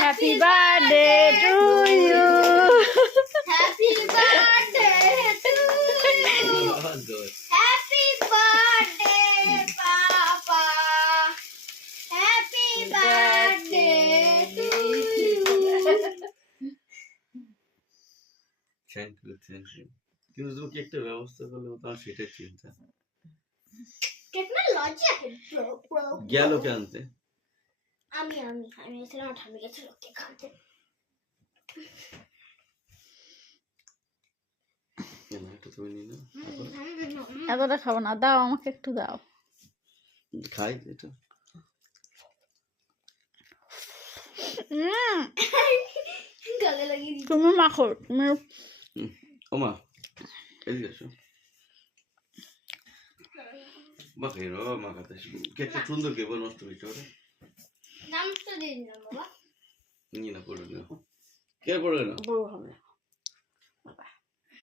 Happy birthday to you. Happy birthday to you. Happy birthday papa. Happy birthday to you. Thank you কিন্তু তুমি কি একটা ব্যবস্থা করলে তোমার সেটাই চিন্তা कितना लॉजिक है ब्रो গেল কে আনতে আমি এসেছিলাম ঠাম্মি গেছিল দেখাতে এটা তুমি নিয়ে নাও এতটা খাবো না, দাও আমাকে একটু দাও। খাই এটা গলে লাগিয়ে দিই তুমি মাখো, তুমি ওমা এদিকে এসো মাখাই রো মাখাতে কেকটা সুন্দর কে বল নষ্ট হয়েছে ওরে নামটা দিয়ে দিলাম বাবা নিয়ে না পড়ে না কে পড়ে না বড় হবে।